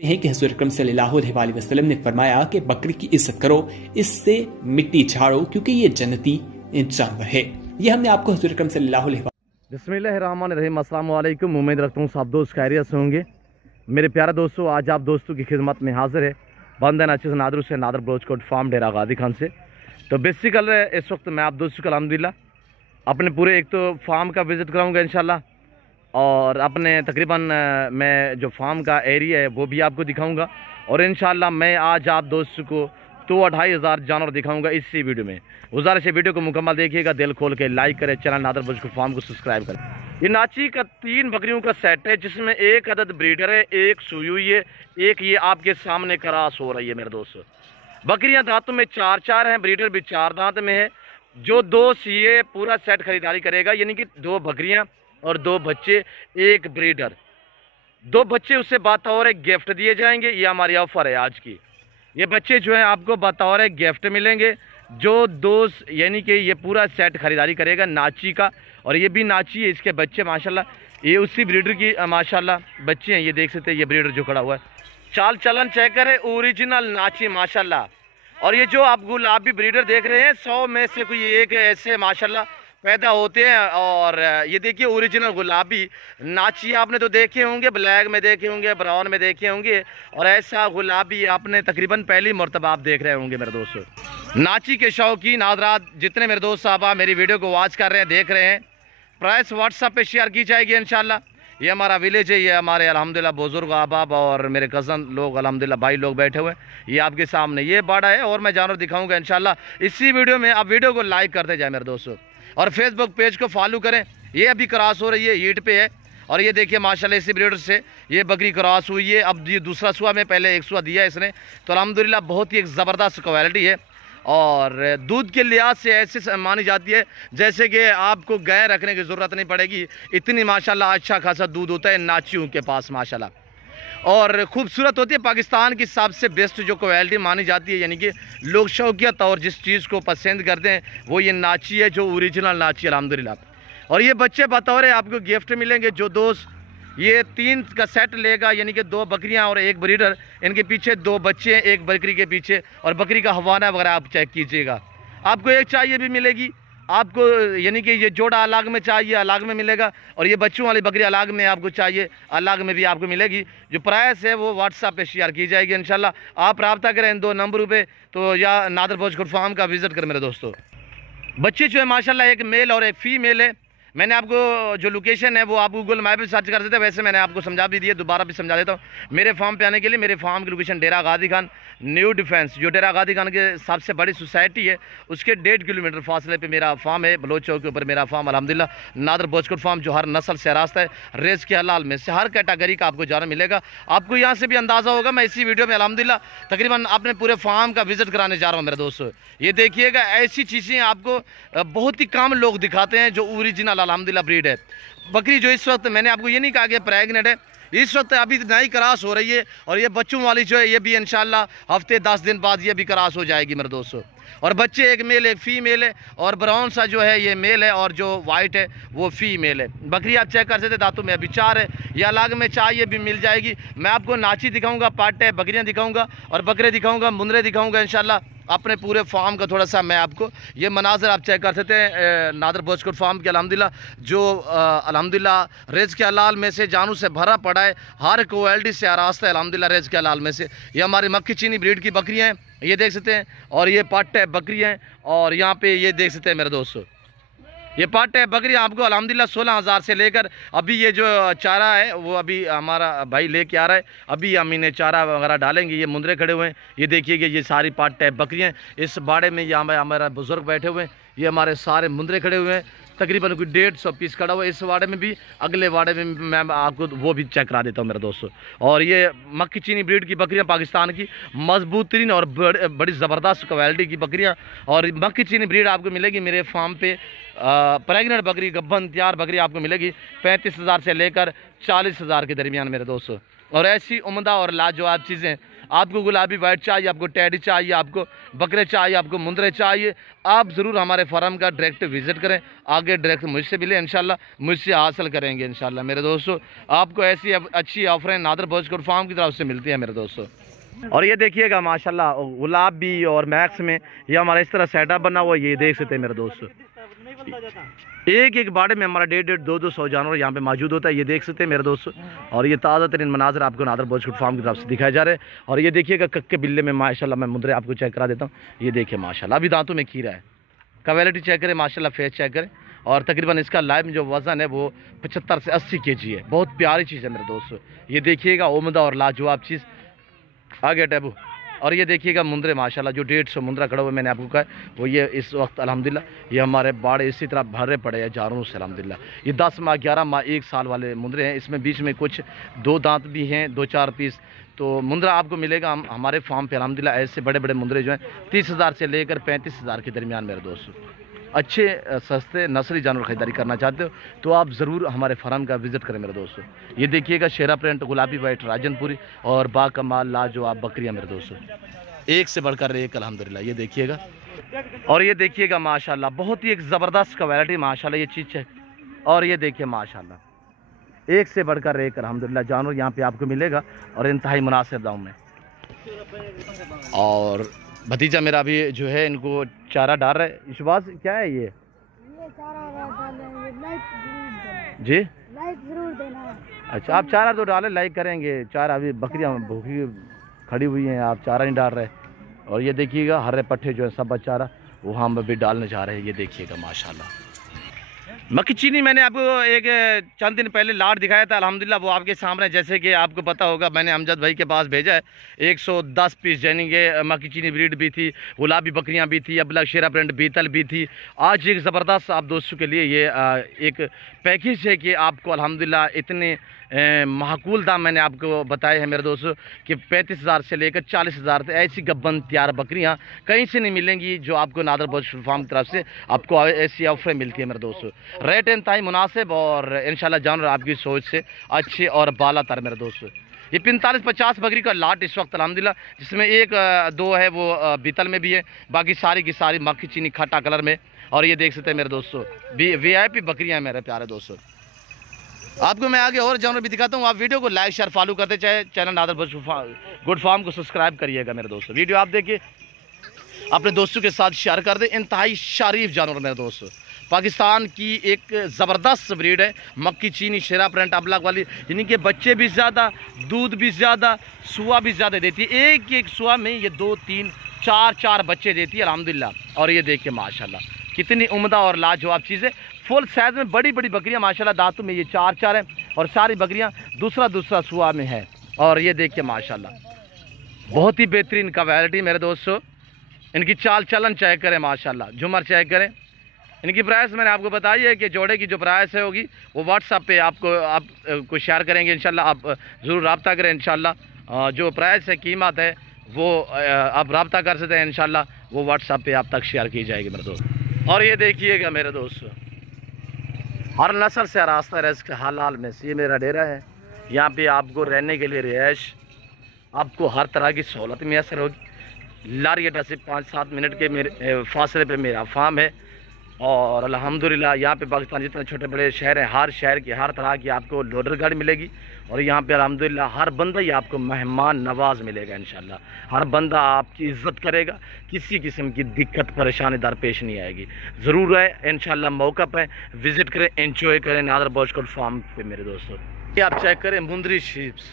हैं कि हुज़ूर अकरम सल्लल्लाहु अलैहि वसल्लम ने फरमाया कि बकरी की इज्जत करो, इससे मिट्टी झाड़ो, क्योंकि ये जन्नती जानवर है। ये हमने आपको हुज़ूर अकरम सल्लल्लाहु अलैहि बिस्मिल्लाहिर्रहमानिर्रहीम। अस्सलाम वालेकुम। उम्मीद रखता हूँ सब दोस्त खैरियत से होंगे। मेरे प्यारे दोस्तों, आज आप दोस्तों की खिदमत में हाजिर है बंदन अच्छे से नादर से नादर ब्रोचकोट फार्म डेरा गादी खान से। तो बेसिकल इस वक्त मैं आप दोस्तों को अल्हम्दुलिल्लाह अपने पूरे एक तो फार्म का विज़िट कराऊंगा इंशाल्लाह, और अपने तकरीबन मैं जो फार्म का एरिया है वो भी आपको दिखाऊंगा, और इंशाल्लाह मैं आज आप दोस्तों को 2-2,500 जानवर दिखाऊंगा इसी वीडियो में। गुजारिश है वीडियो को मुकम्मल देखिएगा, दिल खोल के लाइक करें, चैनल नादर ब्रोचकोट फार्म को सब्सक्राइब करें। ये नाची का 3 बकरियों का सेट है, जिसमें एक अदद ब्रीडर है, एक सुई हुई है, एक ये आपके सामने क्रॉस हो रही है मेरे दोस्तों। बकरियां दांतों में 4-4 हैं, ब्रीडर भी 4 दांत में है। जो दोस्त ये पूरा सेट खरीदारी करेगा, यानी कि 2 बकरियां और 2 बच्चे, एक ब्रीडर, 2 बच्चे उससे बतौर गिफ्ट दिए जाएंगे। ये हमारी ऑफर है आज की। ये बच्चे जो है आपको बतौर गिफ्ट मिलेंगे। जो दोस्त यानी कि ये पूरा सेट खरीदारी करेगा नाची का, और ये भी नाची है, इसके बच्चे माशाल्लाह ये उसी ब्रीडर की माशाल्लाह बच्चे हैं। ये देख सकते हैं, ये ब्रीडर जो खड़ा हुआ है, चाल चलन चेक करें, ओरिजिनल नाची माशाल्लाह। और ये जो आप गुलाबी ब्रीडर देख रहे हैं, 100 में से कोई एक ऐसे माशाल्लाह पैदा होते हैं। और ये देखिए ओरिजिनल गुलाबी नाची आपने तो देखे होंगे, ब्लैक में देखे होंगे, ब्राउन में देखे होंगे, और ऐसा गुलाबी आपने तकरीबन पहली मरतबा आप देख रहे होंगे मेरे दोस्तों। नाची के शौकीन हज़रात जितने मेरे दोस्त साहब मेरी वीडियो को वॉच कर रहे हैं, देख रहे हैं, प्राइस व्हाट्सएप पे शेयर की जाएगी इंशाल्लाह। ये हमारा विलेज है, ये हमारे अल्हम्दुलिल्लाह बुजुर्ग अहबाब और मेरे कज़न लोग अल्हम्दुलिल्लाह भाई लोग बैठे हुए हैं। ये आपके सामने ये बाड़ा है, और मैं जानवर दिखाऊंगा इंशाल्लाह इसी वीडियो में। आप वीडियो को लाइक करते जाए मेरे दोस्तों, और फेसबुक पेज को फॉलो करें। ये अभी क्रॉस हो रही है, हीट पे है, और ये देखिए माशाल्लाह इसी ब्रीडर से ये बकरी क्रॉस हुई है। अब ये दूसरा सुआ में, पहले एक सुआ दिया इसने, तो अल्हम्दुलिल्लाह बहुत ही एक ज़बरदस्त क्वालिटी है, और दूध के लिहाज से ऐसे मानी जाती है जैसे कि आपको गाय रखने की ज़रूरत नहीं पड़ेगी, इतनी माशाल्लाह अच्छा खासा दूध होता है नाचियों के पास माशाल्लाह। और खूबसूरत होती है, पाकिस्तान की सबसे बेस्ट जो क्वालिटी मानी जाती है, यानी कि लोग शौकिया तौर जिस चीज़ को पसंद करते हैं वो ये नाची है, जो ओरिजिनल नाची अल्हम्दुलिल्लाह। और ये बच्चे बतौर आपको गिफ्ट मिलेंगे। जो दोस्त ये 3 का सेट लेगा, यानी कि 2 बकरियां और एक ब्रीडर, इनके पीछे 2 बच्चे हैं एक बकरी के पीछे, और बकरी का हवाना वगैरह आप चेक कीजिएगा। आपको एक चाहिए भी मिलेगी आपको, यानी कि ये जोड़ा अलग में चाहिए अलग में मिलेगा, और ये बच्चों वाली बकरी अलग में आपको चाहिए अलग में भी आपको मिलेगी। जो प्राइस है वो व्हाट्सएप पे शेयर की जाएगी इंशाल्लाह। आप रब्ता करें इन 2 नंबरों पे, तो या नादर ब्रोचकोट फार्म का विज़िट करें मेरे दोस्तों। बच्चे जो है माशाल्लाह एक मेल और एक फीमेल है। मैंने आपको जो लोकेशन है वो आप गूगल मैप पे सर्च कर सकते हैं, वैसे मैंने आपको समझा भी दिया, दोबारा भी समझा देता हूँ। मेरे फार्म पे आने के लिए, मेरे फार्म की लोकेशन डेरा गादी खान न्यू डिफेंस, जो डेरा गादी खान के सबसे बड़ी सोसाइटी है उसके 1.5 किलोमीटर फासले पे मेरा फार्म है। बलोच चौक के ऊपर मेरा फार्म अल्हम्दुलिल्लाह नादर ब्रोचकोट फार्म, जो हर नस्ल से रास्ता है, रेस के हलाल में से हर कैटेगरी का आपको जानवर मिलेगा। आपको यहाँ से भी अंदाज़ा होगा, मैं इसी वीडियो में अल्हम्दुलिल्लाह तकरीबन अपने पूरे फार्म का विज़िट कराने जा रहा हूँ मेरे दोस्तों। ये देखिएगा, ऐसी चीज़ें आपको बहुत ही कम लोग दिखाते हैं जो ओरिजिनल अल्हम्दुलिल्लाह ब्रीड है। बकरी जो इस वक्त मैंने आपको ये नहीं कहा कि प्रेगनेंट है, इस वक्त अभी नई क्रॉस हो रही है, और ये बच्चों वाली जो है ये भी इंशाल्लाह हफ्ते 10 दिन बाद ये भी क्रॉस हो जाएगी मेरे दोस्तों। और बच्चे एक मेल एक फीमेल है, और ब्राउन सा जो है ये मेल है, और जो वाइट है वो फीमेल है। बकरी आप चेक कर सकते, दांतों में अभी 4 है, ये अलग में चाहिए भी मिल जाएगी। मैं आपको नाची दिखाऊंगा, पाटे बकरियां दिखाऊंगा, और बकरे दिखाऊंगा, मुंदरे दिखाऊंगा इंशाल्लाह। अपने पूरे फार्म का थोड़ा सा मैं आपको ये मनाजर आप चेक कर सकते हैं नादर ब्रोचकोट फार्म के अल्हम्दुलिल्लाह, जो अल्हम्दुलिल्लाह रेज के हलाल में से जानू से भरा पड़ा है, हर क्वालिटी से आरास्ता है अल्हम्दुलिल्लाह रेज के हलाल में से। ये हमारी मक्खी चीनी ब्रीड की बकरियां हैं, ये देख सकते हैं, और ये पाट है बकरियां हैं, और यहाँ पे ये देख सकते हैं मेरे दोस्तों, ये पाट है बकरी आपको अल्हम्दुलिल्लाह 16,000 से लेकर अभी ये जो चारा है वो अभी हमारा भाई लेके आ रहा है, अभी हम इन्हें चारा वगैरह डालेंगे। ये मुंदरे खड़े हुए हैं, ये देखिएगा, ये सारी पाट है बकरियाँ। इस बाड़े में ये हमारा बुजुर्ग बैठे हुए हैं, ये हमारे सारे मुंदरे खड़े हुए हैं, तकरीबन कोई 150 पीस खड़ा हुआ है। इस वाड़े में भी, अगले वाड़े में मैं आपको वो भी चेक करा देता हूँ मेरे दोस्तों। और ये मक्खी चीनी ब्रीड की बकरियाँ, पाकिस्तान की मजबूत तरीन और बड़ी ज़बरदस्त क्वालिटी की बकरियाँ। और मक्खी चीनी ब्रीड आपको मिलेगी मेरे फार्म पे। प्रेगनेंट बकरी, गब्बन तैयार बकरी आपको मिलेगी 35,000 से लेकर 40,000 के दरमियान मेरे दोस्तों। और ऐसी उम्दा और लाजवाब चीज़ें आपको गुलाबी वाइट चाहिए, आपको टैडी चाहिए, आपको बकरे चाहिए, आपको मुंदरे चाहिए, आप ज़रूर हमारे फार्म का डायरेक्ट विजिट करें। आगे डायरेक्ट मुझसे मिले, इंशाल्लाह मुझसे हासिल करेंगे इंशाल्लाह मेरे दोस्तों। आपको ऐसी अच्छी ऑफरें नादर बॉयज़ कोट फार्म की तरफ से मिलती है मेरे दोस्तों। और ये देखिएगा माशाल्लाह गुलाबी और मैक्स में ये हमारा इस तरह सेटअप बना हुआ, ये देख सकते हैं मेरे दोस्तों। एक एक बाड़े में हमारा 1.5 200 जानवर यहाँ पे मौजूद होता है, ये देख सकते हैं मेरे दोस्तों। और ये ताज़ा तरीन मनाजर आपको नादर बॉयज़ कोट फार्म की तरफ से दिखाए जा रहे हैं। और ये देखिएगा कक्के बिल्ले में माशाल्लाह, मैं मुंदरे आपको चेक करा देता हूँ। ये देखिए माशाल्लाह अभी दांतों में खीरा है, क्वालिटी चेक करें माशाल्लाह, फेस चेक करें। और तकरीबन इसका लाइव जो वज़न है वो 75 से 80 kg है, बहुत प्यारी चीज़ है मेरे दोस्तों। ये देखिएगा उम्दा और लाजवाब चीज़। आगे टैबू। और ये देखिएगा मुंदरे माशाल्लाह जो 150 मुंदरा खड़ा हुआ मैंने आपको कहा, वो ये इस वक्त अल्हम्दुलिल्लाह ये हमारे बाड़े इसी तरह भरे पड़े हैं जानवरों से अल्हम्दुलिल्लाह। ये 10 माह 11 माह 1 साल वाले मुंदरे हैं, इसमें बीच में कुछ 2 दांत भी हैं, 2-4 पीस। तो मुंदरा आपको मिलेगा हमारे फार्म पे अल्हम्दुलिल्लाह। ऐसे बड़े बड़े मुंदरे जो हैं 30,000 से लेकर 35,000 के दरमियान मेरे दोस्तों। अच्छे सस्ते नस्ली जानवर खरीदारी करना चाहते हो तो आप ज़रूर हमारे फार्म का विज़िट करें मेरे दोस्तों। ये देखिएगा शेरा प्रिंट, गुलाबी वाइट, राजनपुरी और बाकमाल लाजवाब बकरियाँ मेरे दोस्तों, एक से बढ़कर एक अल्हम्दुलिल्लाह। ये देखिएगा। और ये देखिएगा माशाल्लाह बहुत ही एक ज़बरदस्त क्वालिटी माशाल्लाह ये चीज़ है। और ये देखिए माशाल्लाह एक से बढ़कर एक अल्हम्दुलिल्लाह जानवर यहाँ पे आपको मिलेगा और इंतहाई मुनासिब दाम में। और भतीजा मेरा अभी जो है इनको चारा डाल रहा है। इशबाज क्या है ये चारा जी? लाइक जरूर देना। अच्छा आप चारा तो डालें, लाइक करेंगे। चारा अभी बकरियाँ भूखी खड़ी हुई हैं, आप चारा नहीं डाल रहे। और ये देखिएगा हरे पट्टे जो है सब चारा वो हम अभी डालने जा रहे हैं। ये देखिएगा माशाल्लाह मक्की चीनी मैंने आपको एक चंद दिन पहले लाट दिखाया था अल्हम्दुलिल्लाह, वो आपके सामने। जैसे कि आपको पता होगा मैंने अमजद भाई के पास भेजा है 110 पीस यानी कि मक्की चीनी ब्रीड भी थी, गुलाबी बकरियां भी थी, अबलग शेरा प्रिंट बीतल भी थी। आज एक ज़बरदस्त आप दोस्तों के लिए ये एक पैकेज है कि आपको अल्हम्दुलिल्लाह इतने माकूल दाम मैंने आपको बताए हैं मेरे दोस्तों कि 35,000 से लेकर 40,000 तक ऐसी गब्बन तैयार बकरियां कहीं से नहीं मिलेंगी जो आपको नादर बॉयज़ फार्म की तरफ से आपको ऐसी ऑफरें मिलती है मेरे दोस्तों। रेट इंतहाई मुनासिब और इंशाल्लाह जानवर आपकी सोच से अच्छे और बाला तर मेरे दोस्तों। ये 45-50 बकरी का लाट इस वक्त अल्हम्दुलिल्लाह, जिसमें 1-2 है वो बीतल में भी है, बाकी सारी की सारी मक्खी चीनी खट्टा कलर में। और ये देख सकते हैं मेरे दोस्तों VIP बकरियां मेरे प्यारे दोस्तों। आपको मैं आगे और जानवर भी दिखाता हूँ। आप वीडियो को लाइक शेयर फॉलो करते चाहे channel Nadar boys goat farm को सब्सक्राइब करिएगा मेरे दोस्तों। वीडियो आप देखिए अपने दोस्तों के साथ शेयर कर दें। इंतहाई शरीफ जानवर मेरे दोस्तों, पाकिस्तान की एक ज़बरदस्त ब्रीड है मक्की चीनी शेरा प्रिंट अबलग वाली, यानी कि बच्चे भी ज़्यादा, दूध भी ज़्यादा, सुआ भी ज़्यादा देती है। एक एक सुआ में ये 2-3-4 बच्चे देती है अल्हम्दुलिल्लाह। और ये देखिए माशाल्लाह कितनी उम्दा और लाजवाब चीज़ है। फुल साइज़ में बड़ी बड़ी बकरियां माशाल्लाह, दांतों में ये 4 हैं और सारी बकरियां दूसरा सुआ में है। और ये देखिए माशाल्लाह बहुत ही बेहतरीन क्वालिटी मेरे दोस्तों। इनकी चाल चलन चेक करें माशाल्लाह, झुमर चेक करें। इनकी प्राइस मैंने आपको बताई है कि जोड़े की जो प्राइस है होगी वो व्हाट्सएप पे आपको शेयर करेंगे इंशाल्लाह। आप ज़रूर रब्ता करें इंशाल्लाह। जो प्राइस है कीमत है वो आप रब्ता कर सकते हैं इंशाल्लाह, वो व्हाट्सएप पे आप तक शेयर की जाएगी मेरे दोस्त। और ये देखिएगा मेरे दोस्तों हर नस्ल से रास्ता रिज़्क़ हलाल में से ये मेरा डेरा है। यहाँ पे आपको रहने के लिए रिहाइश, आपको हर तरह की सहूलत मैसर होगी। लारी अड्डा से 5-7 मिनट के मेरे फासले पे मेरा फार्म है। और अल्हम्दुलिल्लाह यहाँ पे पाकिस्तान जितने छोटे बड़े शहर हैं, हर शहर की हर तरह की आपको लोडर गाड़ी मिलेगी। और यहाँ पे अल्हम्दुलिल्लाह हर बंदा ही आपको मेहमान नवाज मिलेगा इंशाल्लाह। हर बंदा आपकी इज़्ज़त करेगा, किसी किस्म की दिक्कत परेशानी दरपेश नहीं आएगी। ज़रूर है इंशाल्लाह मौका पे विज़िट करें, एंजॉय करें नादर बॉयज़ कोट फार्म पे मेरे दोस्तों। ये आप चेक करें मुंदरी शीप्स,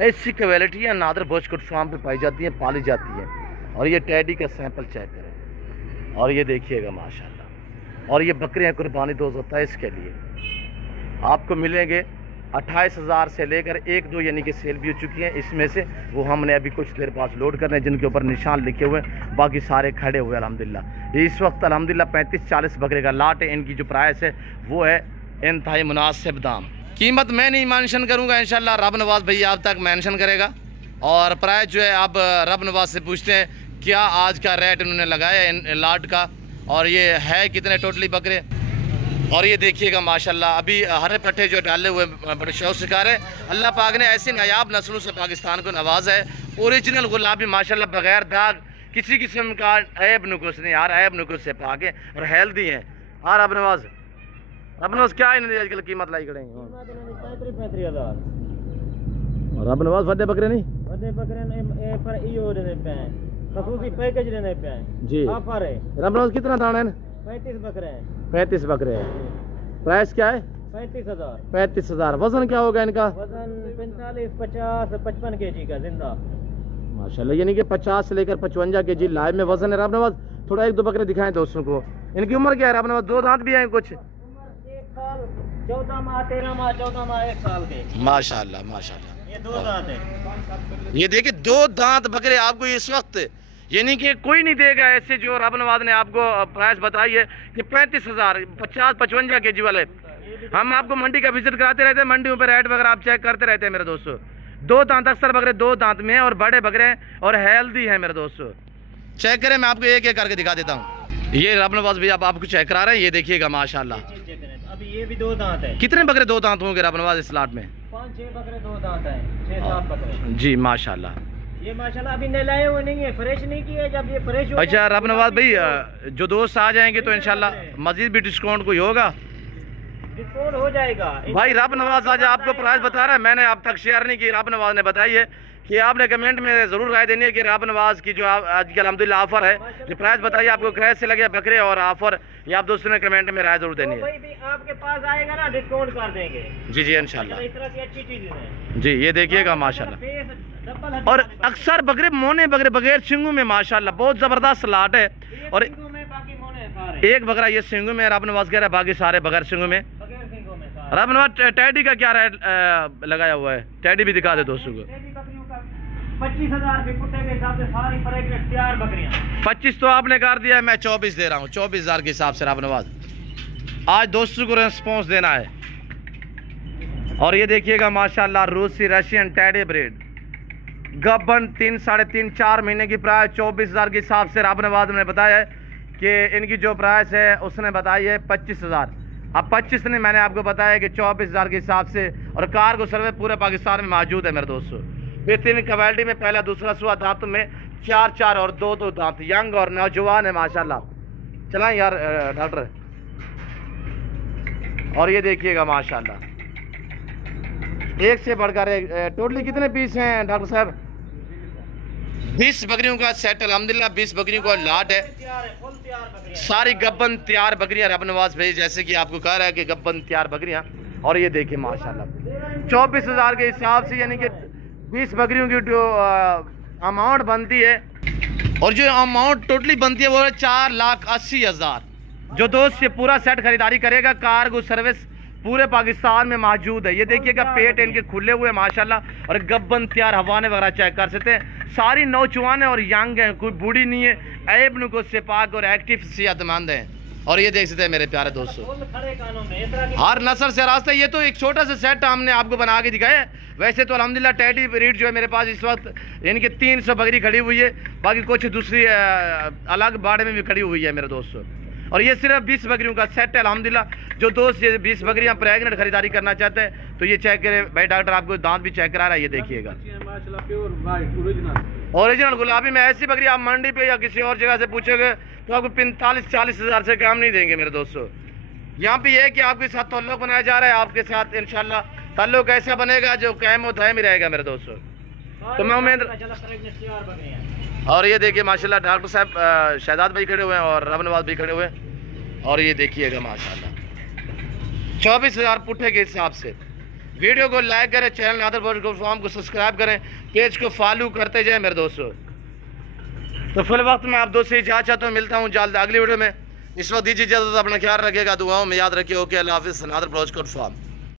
ऐसी क्वालिटियाँ नादर बॉयज़ कोट फार्म पे पाई जाती हैं, पाली जाती हैं। और ये टैडी का सैंपल चेक करें और ये देखिएगा माशाल्लाह। और ये बकरियाँ कुर्बानी 2023 के लिए आपको मिलेंगे 28,000 से लेकर 1-2 यानी कि सेल भी हो चुकी हैं। इसमें से वो हमने अभी कुछ देर पास लोड करने जिनके ऊपर निशान लिखे हुए हैं, बाकी सारे खड़े हुए अल्हम्दुलिल्लाह। इस वक्त अल्हम्दुलिल्लाह 35-40 बकरे का लाट है। इनकी जो प्राइस है वो है इंतहाई मुनासिब दाम। कीमत मैं नहीं मेंशन करूँगा इंशाल्लाह, रब नवाज भैया आप तक मेंशन करेगा। और प्राइस जो है आप रब नवाज से पूछते हैं क्या आज का रेट उन्होंने लगाया है लाट का, और ये है कितने टोटली बकरे। और ये देखिएगा माशाल्लाह अभी हरे पट्टे जो डाले हुए बड़े शौक शिकार है। अल्लाह पाक ने ऐसे नायाब नस्लों से पाकिस्तान को नवाजा है ओरिजिनल गुलाबी माशाल्लाह, बगैर दाग, किसी किस्म का ऐब नुकुस नहीं यार, ऐब नुकुस से पाके और हेल्दी हैं। और अब नवाज क्या है आजकल कीमत लाई खड़े हैं? 35,000 और अब नवाज वड्डे बकरे नहीं, वड्डे बकरे ने पर ई हो रहे पे हैं, खसूसी पैकेज लेने पे हैं जी। ऑफर है। अब नवाज कितना दाना है? 35 बकरे हैं। 35 बकरे हैं। प्राइस क्या है? 35,000। 35,000। वजन क्या होगा इनका? वजन 45, 50, 55 kg का जिंदा माशाल्लाह, यानी कि 50 से लेकर 55 kg लाइव में वजन है। अब नवाज थोड़ा एक दो बकरे दिखाएं दोस्तों को। इनकी उम्र क्या है? अब नवाज दो दांत भी हैं कुछ? 1 साल 14 माह 13 माह 14 माह 1 साल के। माशाल्लाह माशाल्लाह, ये 2 दांत है। ये देखिए 2 दांत बकरे आपको इस वक्त, यानी कि कोई नहीं देगा ऐसे जो रब नवाज ने आपको प्राइस बताई है कि 35,000 50-55 kg वाले। हम आपको मंडी का विजिट कराते रहते हैं, मंडियों पर रेट वगैरह आप चेक करते रहते हैं मेरे दोस्तों। 2 दांत अक्सर बकरे 2 दांत में हैं और बड़े बकरे हैं और हेल्दी हैं मेरे दोस्तों। चेक करें, मैं आपको एक एक करके दिखा देता हूँ। ये रब नवाज भी आप आपको चेक करा रहे हैं, ये देखिएगा माशाल्लाह। अभी ये भी 2 दांत है। कितने बकरे 2 दांत होंगे रब नवाज इस लाट में? 5-6 बकरे 2 दांत है, 6-7 बकरे जी माशाल्लाह। ये माशाल्लाह अभी नहलाए हुए नहीं है, फ्रेश नहीं किए। जब ये फ्रेश हो अच्छा रब नवाज भाई, जो दोस्त आ जाएंगे तो इंशाल्लाह मजीद भी डिस्काउंट कोई होगा? डिस्काउंट हो जाएगा भाई रब नवाज आज आपको प्राइस बता रहा है, मैंने अब तक शेयर नहीं की, रब नवाज ने बताई है कि आपने कमेंट में जरूर राय देनी है कि रब नवाज की जो आज की अल्हम्दुलिल्लाह ऑफर है, जो प्राइस बताइए आपको कैसे लगे बकरे और ऑफर, ये आप दोस्तों ने कमेंट में राय जरूर देनी है। भाई भी आपके पास आएगा ना, डिस्काउंट कर देंगे। जी जी इंशाल्लाह। इस तरह की अच्छी चीजें हैं जी, ये देखिएगा माशाल्लाह। और अक्सर बकरे मोने बकरे बगैर सिंगू में माशाल्लाह बहुत जबरदस्त लाट है। और एक बकरा ये सिंगू में रब नवाज कह रहा है, बाकी सारे बगैर सिंगू में। रब नवाज टैडी का क्या रेट लगाया हुआ है? टैडी भी दिखा दे दोस्तों को। 25,000 पुट्टे के हिसाब से सारी प्रेग्नेंट तैयार बकरियां। 25 तो आपने कर दिया है, मैं 24 दे रहा हूँ, 24,000 के हिसाब से रब नवाज। आज दोस्तों को रेस्पॉन्स देना है। और ये देखिएगा माशाल्लाह रूसी रशियन टैडी ब्रीड गब्बन 3, 3.5, 4 महीने की प्राइस 24,000 के हिसाब से रब नवाज ने बताया है कि इनकी जो प्राइस है उसने बताई है 25,000। अब 25 ने मैंने आपको बताया कि 24,000 के हिसाब से। और कार्गो सर्वे पूरे पाकिस्तान में मौजूद है मेरे दोस्तों। बेहतरीन क्वालिटी में पहला दूसरा सुआ दांतों में 4-4 और 2-2 दांत, यंग और नौजवान है माशाल्लाह। चलाएं यार डॉक्टर। और ये देखिएगा माशाल्लाह एक से बढ़कर एक। टोटली कितने पीस हैं डॉक्टर साहब? 20 बकरियों का सेट अल्हम्दुलिल्लाह, 20 बकरियों का लाट है। सारी गब्बन तैयार बकरियां रब नवाज भाई जैसे कि आपको कह रहा है कि गब्बन तैयार बकरियां। और ये देखिए माशाल्लाह 24,000 के हिसाब से, यानी कि 20 बकरियों की जो अमाउंट बनती है, और जो अमाउंट टोटली बनती है वो है 4,80,000। जो दोस्त ये पूरा सेट खरीदारी करेगा, कार्गो सर्विस पूरे पाकिस्तान में मौजूद है। ये देखिएगा पेट इनके खुले हुए माशाल्लाह और गब्बन तैयार, हवाने वगैरह चेक कर सकते हैं। सारी नौजवान है और यंग है, कोई बूढ़ी नहीं है, ऐब नुको से पाक और एक्टिव सेहतमंद है। और ये देख सकते हैं मेरे प्यारे दोस्तों, हर नस्ल से रास्ता। ये तो एक छोटा सा सेट हमने आपको बना के दिखाया है। वैसे तो अल्हम्दुलिल्लाह टैडी ब्रीड जो है मेरे पास इस वक्त इनके 300 बकरी खड़ी हुई है, बाकी कुछ दूसरी अलग बाड़े में भी खड़ी हुई है मेरे दोस्तों। और ये सिर्फ 20 बकरियों का सेट है अल्हम्दुलिल्लाह। जो दोस्त ये 20 बकरियां प्रेग्नेंट खरीदारी करना चाहते हैं तो ये चेक करें भाई, डॉक्टर आपको दांत भी चेक करा रहा है, ये देखिएगा ओरिजिनल गुलाबी में। ऐसी बकरी आप मंडी पे या किसी और जगह से पूछोगे तो आपको 45-40 हज़ार से कम नहीं देंगे मेरे दोस्तों। यहाँ पे ये है कि आपके साथ ताल्लुक बनाया जा रहा है, आपके साथ इंशाल्लाह ताल्लुक ऐसा बनेगा जो कायम और दायम ही रहेगा मेरे दोस्तों। तो मैं उम्मीद। और ये देखिए माशाल्लाह डॉक्टर साहब शहजाद भाई खड़े हुए हैं और रब नवाज भी खड़े हुए हैं। और ये देखिएगा माशाल्लाह 24,000 पुट्ठे के हिसाब से। वीडियो को लाइक करें, चैनल नादर ब्लॉग्स फॉर्म को सब्सक्राइब करें, पेज को फॉलो करते जाएं मेरे दोस्तों। तो फिल वक्त मैं आप दोस्त से इजाज़त चाहता हूँ, मिलता हूँ जल्द अगली वीडियो में। इस वक्त दीजिए इजाज़त, अपना ख्याल रखिएगा, दुआओं में याद रखिए। ओके, अल्लाह हाफिज़। Nadar blogs form.